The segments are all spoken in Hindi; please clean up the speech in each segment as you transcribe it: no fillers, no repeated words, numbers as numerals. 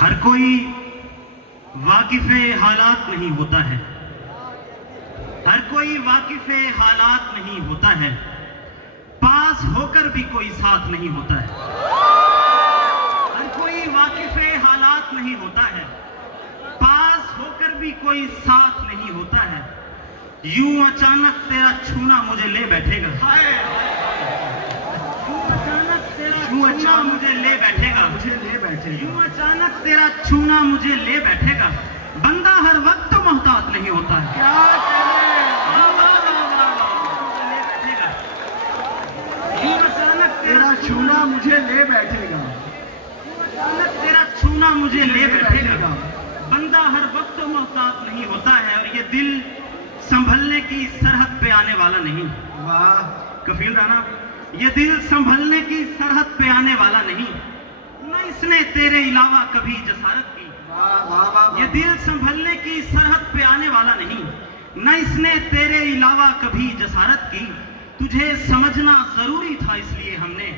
हर कोई वाकिफ़े हालात नहीं होता है, हर कोई वाकिफ़े हालात नहीं होता है, पास होकर भी कोई साथ नहीं होता है। हर कोई वाकिफ़े हालात नहीं होता है, पास होकर भी कोई साथ नहीं होता है। यूं अचानक तेरा छूना मुझे ले बैठेगा, यूं अचानक मुझे ले बैठेगा, यूं अचानक तेरा छूना मुझे ले बैठेगा। बंदा हर वक्त मोहताज नहीं होता है। क्या यूं अचानक तेरा छूना मुझे ले बैठेगा, अचानक तेरा छूना मुझे ले बैठेगा। बंदा हर वक्त मोहताज नहीं होता है और ये दिल संभलने की सरहद पे आने वाला नहीं। वाह कफील राना, ये दिल संभलने की सरहद पे आने वाला नहीं, न इसने तेरे अलावा कभी जसारत की। ये दिल संभलने की सरहद पे आने वाला नहीं, न इसने तेरे अलावा कभी जसारत की। तुझे समझना जरूरी था इसलिए हमने,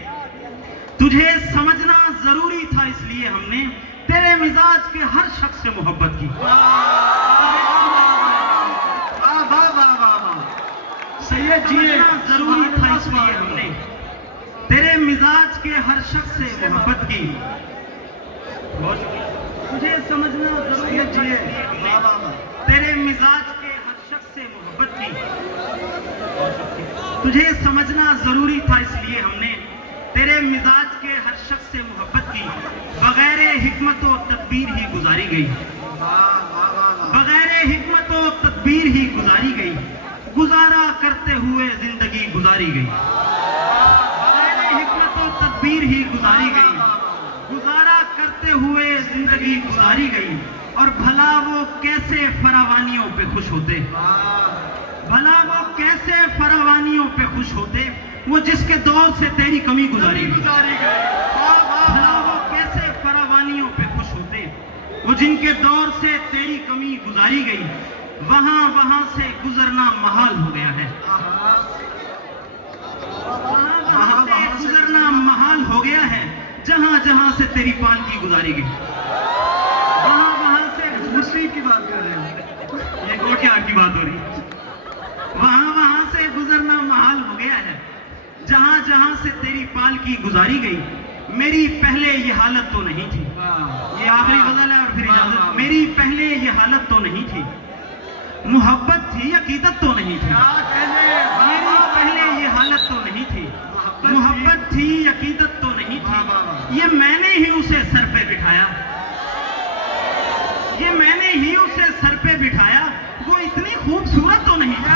तुझे समझना जरूरी था इसलिए हमने तेरे मिजाज के हर शख्स से मोहब्बत की। सैयद जी जरूरी था इसलिए हमने तेरे मिजाज के हर शख्स से मोहब्बत की। तुझे समझना जरूरी था तेरे मिजाज के हर शख्स से मोहब्बत की। तुझे समझना जरूरी था इसलिए हमने तेरे मिजाज के हर शख्स से मोहब्बत की। बगैर हिकमत व तदबीर ही गुजारी गई, बगैर हिकमत व तदबीर ही गुजारी गई। गुजारा करते हुए जिंदगी गुजारी गई, बगैर हिकमत व तदबीर ही गुजारी गई। गुजारा करते हुए जिंदगी गुजारी गई। और भला वो कैसे फरावानियों पे खुश होते, भला वो कैसे फरावानियों पे खुश होते, वो जिसके दौर से तेरी कमी गुजारी गई। भला वो कैसे फरावानियों पे खुश होते, वो जिनके दौर से तेरी कमी गुजारी गई। वहां वहां से गुजरना महाल हो गया है, वहां से गुजरना महाल हो गया है। जहां जहां से तेरी पालकी गुजारी गई, वहां वहां से दूसरी की बात कर रहे हैं, ये गोटियार की बात हो रही है। वहां वहां से गुजरना महाल हो गया है, जहां जहां से तेरी पालकी गुजारी गई। मेरी पहले ये हालत तो नहीं थी, ये आखिरी गजल है और फिर इजाजत। मेरी पहले ये हालत तो नहीं थी, मोहब्बत थी अकीदत तो नहीं थी। मेरी पहले ये हालत तो नहीं थी, मोहब्बत थी अकीदत तो नहीं थी। ये मैंने ही उसे सर पे बिठाया, ये मैंने ही उसे सर पे बिठाया। वो इतनी खूबसूरत तो नहीं थी,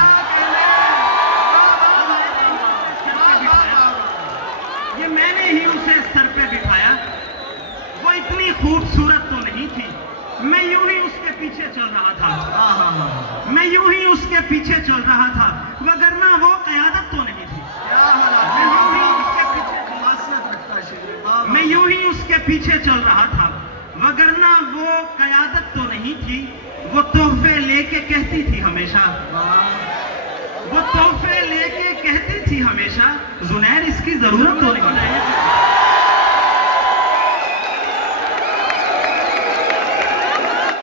ये मैंने ही उसे सर पे बिठाया। वो इतनी खूबसूरत तो नहीं थी। मैं यूं ही उसके पीछे चल रहा था, मैं यूं ही उसके पीछे चल रहा था, वगरना वो क़यादत तो नहीं थी। मैं यूं ही उसके पीछे चल रहा था, वगरना वो क़यादत तो नहीं थी। वो तोहफे लेके कहती थी हमेशा, वो तोहफे लेके कहती थी हमेशा, जुनैर इसकी जरूरत तो नहीं है।